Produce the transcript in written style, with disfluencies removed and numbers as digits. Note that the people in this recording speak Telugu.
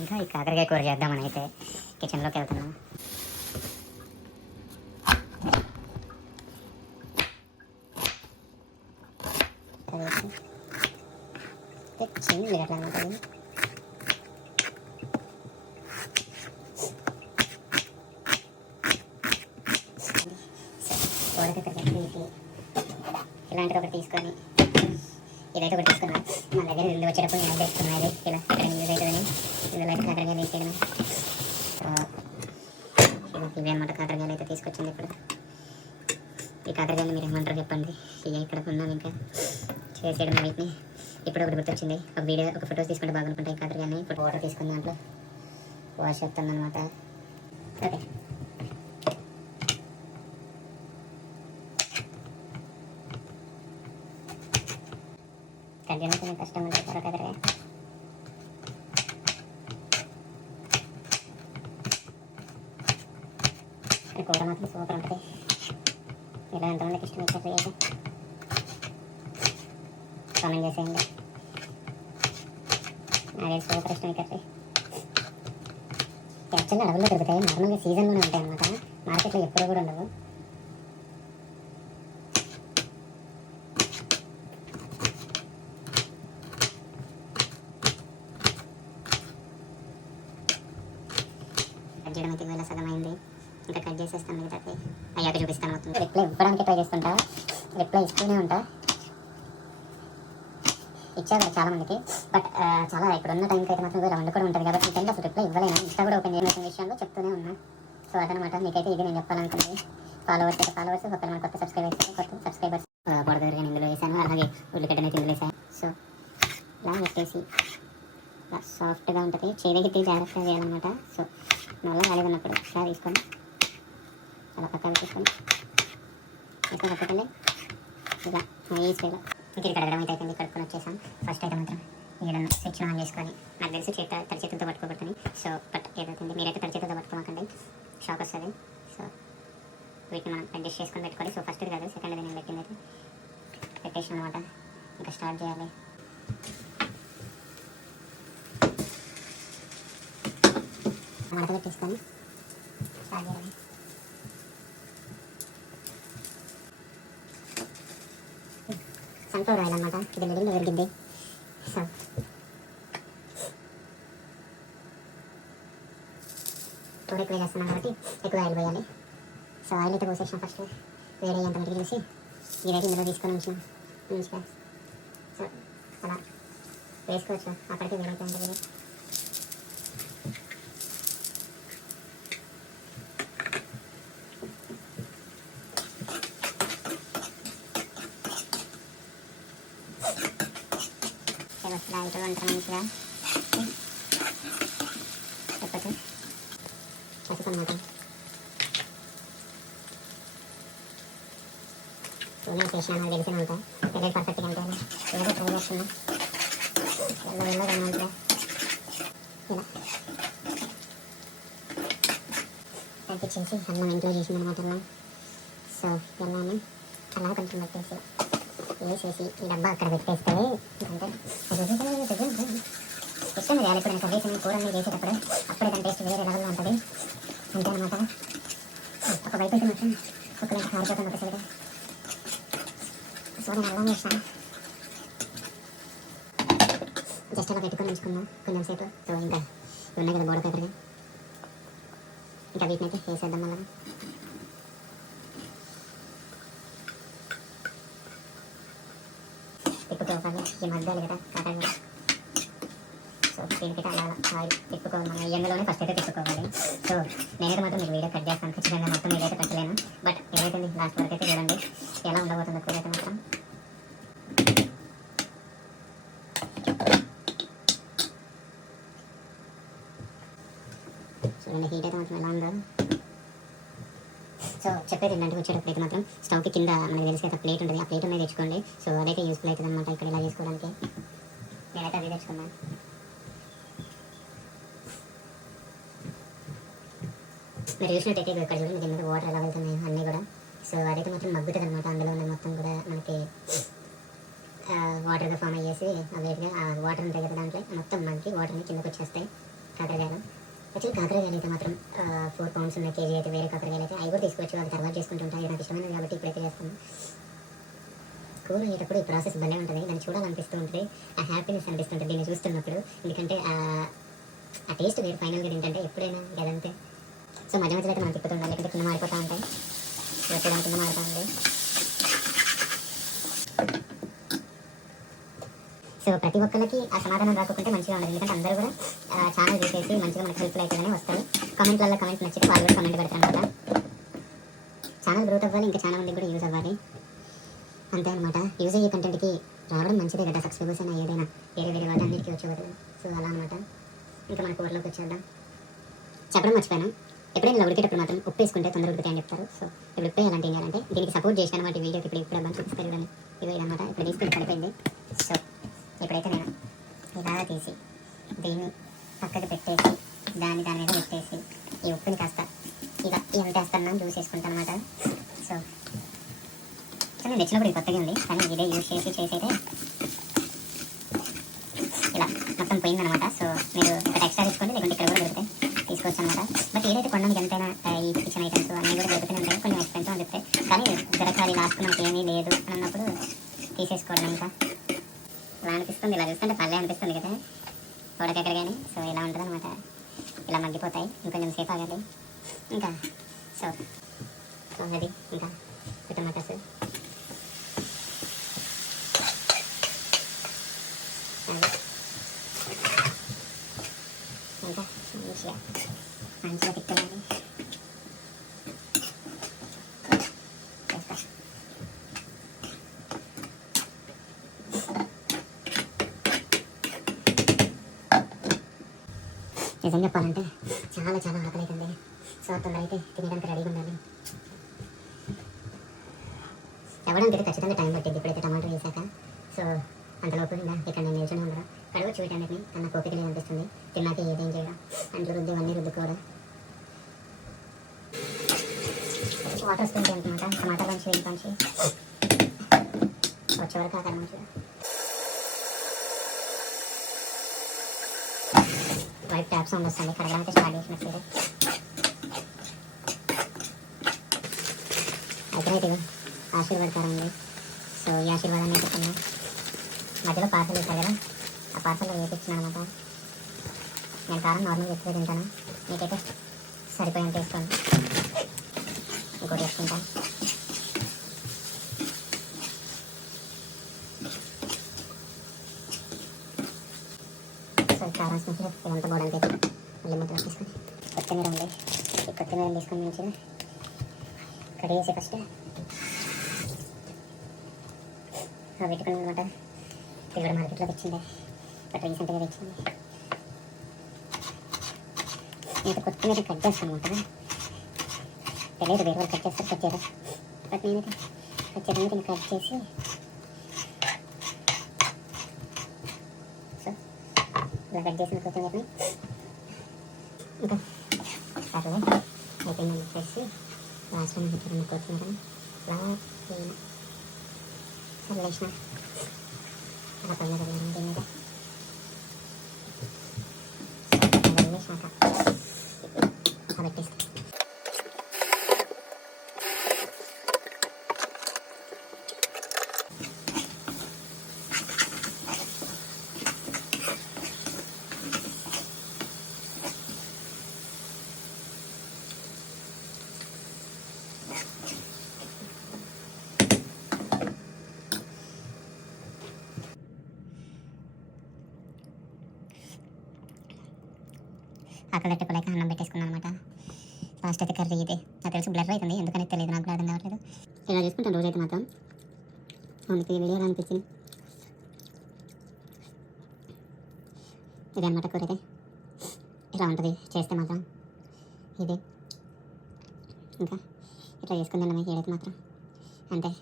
ఇంకా ఈ కాకరకాయ కూర చేద్దామని అయితే కిచెన్లోకి వెళ్తున్నాం. చిన్నది అట్లా ఉంటుంది. ఇలాంటిది ఒకటి తీసుకొని ఇదైతే ఒకటి తీసుకున్నాను. మన దగ్గర ఇల్లు వచ్చేటప్పుడు నేను తెచ్చుకున్నది ఇలా ఎక్కడ యూజ్ అవుతుందని ఇందులో అయితే కాకరకాయలు వేసేయడం. ఇవే అన్నమాట కాకరకాయలు అయితే తీసుకొచ్చింది. ఇప్పుడు ఈ కాకరకాయలు మీరు ఏమంటారు చెప్పండి. ఇక ఇక్కడ ఉన్నాం ఇంకా చేసేయడం వీటిని. ఇప్పుడు ఒకటి గుర్తొచ్చింది, ఒక ఫొటోస్ తీసుకుంటే బాగుంటుంటాయి కాకరకాయని. ఇప్పుడు వాటర్ తీసుకున్న దాంట్లో వాష్ చేస్తాను అనమాట. ఓకే, కట్ చేయడం కొంచెం కష్టం ఉంటుంది కాకరకాయ. కూర మాత్రం సూపర్ ఉంటుంది. ఇలా ఎంతమందికి ఇష్టం ఈ కర్రీ అయితే కామెంట్ చేసేయండి. నాకైతే సూపర్ ఇష్టం ఈ కర్రీ. యాక్చువల్గా అడవుల్లో దొరుకుతాయి, నార్మల్గా సీజన్లోనే ఉంటాయి అన్నమాట. మార్కెట్లో ఎప్పుడు కూడా ఉండవు. కట్ చేయడం అయితే ఇలా సగం అయింది. ఇంకా కట్ చేసేస్తాను మిగతాది అయ్యాక చూపిస్తాను మొత్తం. రిప్లై ఇవ్వడానికి ట్రై చేస్తుంటా, రిప్లై ఇస్తూనే ఉంటా. ఇచ్చారు చాలా మందికి, బట్ చాలా ఇప్పుడు ఉన్న టైంకి అయితే మాత్రం ఇలా వండుకొని ఉంటుంది కాబట్టి టైంలో అసలు రిప్లై ఇవ్వలేను. ఇన్స్టా కూడా ఓపెన్ చేసిన విషయంలో చెప్తూనే ఉన్నా. సో అదనమాట, మీకైతే ఇది నేను చెప్పాలనుకున్నది. ఫాలోవర్స్ కొత్త మన కొత్త సబ్స్క్రైబర్స్ పొడదరు కానీ ఇందులో వేసాను. అలాగే ఉల్లిగడ్డని ఇందులో వేసాను. సో ఇలా పెట్టేసి ఇలా సాఫ్ట్గా ఉంటుంది. చేతికి జాగ్రత్తగా చేయాలన్నమాట. సో మళ్ళీ ఖాళీగా ఉన్నప్పుడు ఒకసారి తీసుకొని అలా పక్కన తీసుకొని ఎక్కువ పక్కకెళ్ళి ఇలా ఈజీగా ఇంటికి కడగడం అయితే అయిపోయింది. కడుక్కొని వచ్చేసాం. ఫస్ట్ అయితే మాత్రం ఏదైనా స్విచ్ ఆన్ చేసుకొని, నాకు తెలిసి తడి చేతులతో పట్టుకోబడుతుంది. సో బట్ ఏదవుతుంది, మీరైతే తడి చేతులతో పట్టుకోమాకండి, షాక్ వస్తుంది. సో వీటిని మనం అడ్జస్ట్ చేసుకొని పెట్టుకోవాలి. సో ఫస్ట్ కాదు, సెకండ్ నేను పెట్టింది అయితే పెట్టేసాను అనమాట. ఇంకా స్టార్ట్ చేయాలి. మడత పెట్టేసుకొని స్టార్ట్ చేయాలి. సన్ఫ్లవర్ ఆయిల్ అనమాట, ఇది మిడిల్లో దొరికింది. సో కూర ఎక్కువ చేస్తున్నాం కాబట్టి ఎక్కువ ఆయిల్ పోయాలి. సో ఆయిల్ అయితే పోసేసాం. ఫస్ట్ వేరే అంత మటుకు చేసి ఇదైతే ఇందులో తీసుకొని ఉంచినాం మంచిగా. సో అలా వేసుకోవచ్చు, అక్కడికి వేరైతే ఉంటుంది. లైట్గా ఉంటారు మంచిగా చెప్పచ్చు పసుపు అన్నమాట. నేను చేసినా నాకు తెలిసిన ఉంటా తెలియదు పర్ఫెక్ట్గా అంటే ఏదో ట్రై చేస్తున్నా. మంచిగా ఇలా తగ్గించేసి అన్నం ఇంట్లో చేసింది అనమాట. అన్నం సో వెళ్ళాను అలా కొంచెం పెట్టేసి వేసేసి ఈ డబ్బా అక్కడ పెట్టేస్తే అంటే ఇష్టం చేయాలి. ఇప్పుడు కర్రీస్ కూరని చేసేటప్పుడు అప్పుడే దాని టేస్ట్ వేరే లెవెల్లో ఉంటుంది అంతే అనమాట. ఒక వైపు అయితే మొత్తం కుక్కలంతా కారిపోతుంది ఒకసారిగా. సో నేను అలా చేస్తాను, జస్ట్ అలా పెట్టుకొని ఉంచుకున్నాం కొంచెం సేపు. సో ఇంకా ఉన్నాయి కదా బోడ పేపర్గా, ఇంకా వీటిని అయితే వేసేద్దాం. మళ్ళీ తిప్పుకోవాలి, ఈ మధ్యాలు కదా కాకరకాయ. సో దీనికి అలా ఆయిల్ తిప్పుకోవాలి, మనం ఎండలోనే ఫస్ట్ అయితే తిప్పుకోవాలి. సో నేనైతే మాత్రం మీకు వీడియో కట్ చేస్తాను ఖచ్చితంగా, మొత్తం మీరైతే పెట్టలేను. బట్ ఏదైతే లాస్ట్ వరకు అయితే చూడండి ఎలా ఉండబోతుందో కూర అయితే మాత్రం. చూడండి హీట్ అయితే మాత్రం ఎలా ఉందో. సో చెప్పేది ఇలాంటివి వచ్చేటప్పుడు అయితే మాత్రం స్టవ్కి కింద మనకి తెలిసి అయితే ప్లేట్ ఉంటుంది, ఆ ప్లేట్ అనేది తెచ్చుకోండి. సో అదైతే యూస్ఫుల్ అవుతుంది అనమాట ఇక్కడ ఇలా చేసుకోవడానికి. నేనైతే అది తెచ్చుకున్నాను. మీరు చూసినట్టయితే ఇక్కడ చూడండి దీని మీద వాటర్ ఎలా వెళ్తున్నాయి అన్నీ కూడా. సో అదైతే మాత్రం మగ్గుతుంది అనమాట. అందులో ఉన్న మొత్తం కూడా మనకి వాటర్గా ఫామ్ అయ్యేసి వేడిగా ఆ వాటర్ ఉంటాయి కదా దాంట్లో మొత్తం మగ్గి వాటర్ని కిందకు వచ్చేస్తాయి. కాకరకాయలు. యాక్చువల్లీ కాకరకాయలు అయితే మాత్రం 4 pounds ఉన్న కేజీ అయితే వేరే కాకరకాయలు అయితే అవి కూడా తీసుకోవచ్చు, అవి తర్వాత చేసుకుంటుంటాను. ఇది నాకు ఇష్టమైనది కాబట్టి ఇప్పుడైతే చేస్తాను. కూర అయ్యేటప్పుడు ఈ ప్రాసెస్ భలే ఉంటుంది, దాన్ని చూడాలనిపిస్తూ ఉంటుంది, ఆ హ్యాపీనెస్ అనిపిస్తుంటుంది దీన్ని చూస్తున్నప్పుడు. ఎందుకంటే ఆ టేస్ట్ వేరు ఫైనల్గా ఏంటంటే ఎప్పుడైనా అదంతే. సో మధ్య మధ్యలో అయితే మనం తిప్పుతుండాలి, లేకపోతే కింద మారిపోతూ ఉంటాయి. వచ్చేదాని కింద మారుతూ ఉంది. సో ప్రతి ఒక్కరికి ఆ సమాధానం రాకుంటే మంచిగా ఉండదు, ఎందుకంటే అందరూ కూడా ఛానల్ చూసేసి మంచిగా మనకు హెల్ప్ఫుల్ అవుతుందని వస్తారు. కామెంట్లలో కామెంట్ నచ్చితే వాళ్ళు కూడా కామెంట్ పెడతారు అనమాట. ఛానల్ గ్రోత్ అవ్వాలి, ఇంకా చాలా మందికి కూడా యూజ్ అవ్వాలి, అంతే అనమాట. యూజ్ అయ్యే కంటెంట్కి రావడం మంచిదే కదా, సబ్స్క్రైబర్స్ అయినా ఏదైనా వేరే వాటి అన్నిటికీ వచ్చేవారు. సో అలా అనమాట. ఇంకా మన కూరలోకి వచ్చేద్దాం. చెప్పడం మర్చిపోయాను, ఎప్పుడైనా ఇలా ఉడికేటప్పుడు మాత్రం ఉప్పు వేసుకుంటే తొందరగా ఉడికితే చెప్తారు. సో ఇప్పుడు ఉప్పు వేయాలంటే ఏం చేయాలంటే, దీనికి సపోర్ట్ చేశాను అనమాట వీడియోకి. ఇప్పుడు అబ్బాయి చూపిస్తారు ఇవన్నీ ఇదన్నమాట. ఇప్పుడు తీసుకుని పడిపోయింది. సో ఇప్పుడైతే నేను ఇలా తీసి దీన్ని పక్కకి పెట్టేసి దాని మీద పెట్టేసి ఈ ఉప్పుని కాస్త ఇక ఎంత వేస్తాను జ్యూస్ వేసుకుంటాను అనమాట. సో నేను తెచ్చినప్పుడు ఇది కొత్తగా ఉంది, కానీ ఇదే యూజ్ చేసి అయితే ఇలా మొత్తం పోయిందనమాట. సో మీరు ఇక్కడ ఎక్స్ట్రా తీసుకోండి, లేకుంటే ఇక్కడ కూడా దొరుకుతాయి, తీసుకోవచ్చు అనమాట. బట్ ఏదైతే కొనడానికి ఎంతైనా ఈ కిచెన్ ఐటమ్స్ అన్నీ కూడా దొరుకుతూనే ఉంటాయి, కొంచెం ఎక్స్పెన్సివ్ అని చెప్తాయి. కానీ దొరకాలి లాస్ట్ మనకి ఏమీ లేదు అన్నప్పుడు తీసేసుకోవడం. ఇంకా ఇలా అనిపిస్తుంది, ఇలా చూస్తుంటే పల్లె అనిపిస్తుంది కదా ఉడకెక్కడ కానీ. సో ఇలా ఉంటుంది అనమాట, ఇలా మగ్గిపోతాయి. ఇంకొంచెం సేపు ఆగాలి ఇంకా. సో అది ఇంకా టమాటాస్ ఇంకా మంచిగా తిప్పాలి. నిజం చెప్పాలంటే చాలా ఆకలి అవుతుంది. సో తొందర అయితే తినడానికి రెడీగా ఉండాలి. ఎవడానికి ఖచ్చితంగా టైం పట్టింది ఇప్పుడైతే టమాటో వేసాక. సో అంతలోపు ఇంకా ఇక్కడ నేను నిల్చొని ఉండడం, కడవచ్చు వీటన్నిటిని, కన్నా కోపిక లేదు అనిపిస్తుంది. తిన్నాక ఏదేం చేయడం, అంట్లో రుద్దేవన్నీ రుద్దుకోవడం. వాటర్ వస్తుంది అనమాట, టమాటా నుంచి వేయించి వచ్చే వరకు ఆకారం మంచిగా వైట్ ట్యాప్ సౌండ్ వస్తుంది. కడగడం అయితే స్టార్ట్ చేసినట్టు అయితే ఆశీర్వదకరండి. సో ఈ ఆశీర్వాదాన్ని అయితే మధ్యలో పార్సల్ ఇస్తారు కదా, ఆ పార్సల్లో వేపించినాను అనమాట. నేను కారం నార్మల్గా ఎక్కువ తింటాను, మీకైతే సరిపోయేంత వేసుకోండి. ఇంకోటి వేసుకుంటాను. సో కారం స్మెల్ ఇదంతా పోవడానికి అయితే మళ్ళీ ముద్దలు తీసుకొని కొత్తిమీర ఉంది, ఈ కొత్తిమీర తీసుకొని మంచిగా కడిగేసి ఫస్ట్ పెట్టుకుని అనమాట. ఇది కూడా మార్కెట్లో తెచ్చింది, బట్ రీసెంట్గా తెచ్చింది. నేను కొత్తిమీర కట్ చేస్తాను అనమాట. తెలియదు వేరే వాళ్ళు కట్ చేయరు, బట్ నేనైతే కట్ చేసి సో ఇలా కట్ చేసిన కొత్తిమీరని ఇంకా సరే అయిపోయిందని చెప్పేసి లాస్ట్లో పెట్టిన కొత్తిమీరని ఇలా చల్లేసిన అలా పైన దీని మీద వెళ్ళేసాక పెట్టేస్తాను. ఆకలి పెట్టుకోలేక అన్నం పెట్టేసుకున్నాను అనమాట. లాస్ట్ అయితే కర్రీ ఇదే. నాకు తెలిసి బ్లర్ అవుతుంది, ఎందుకని తెలియదు, నాకు అర్థం కావట్లేదు. ఇలా చేసుకుంటాను రోజైతే మాత్రం. అందుకే ఈ వీడియో అనిపించింది. ఇదే అనమాట కూర అయితే, ఇలా ఉంటుంది చేస్తే మాత్రం. ఇది ఇంకా ఇట్లా చేసుకుందాం ఏదైతే మాత్రం అంతే.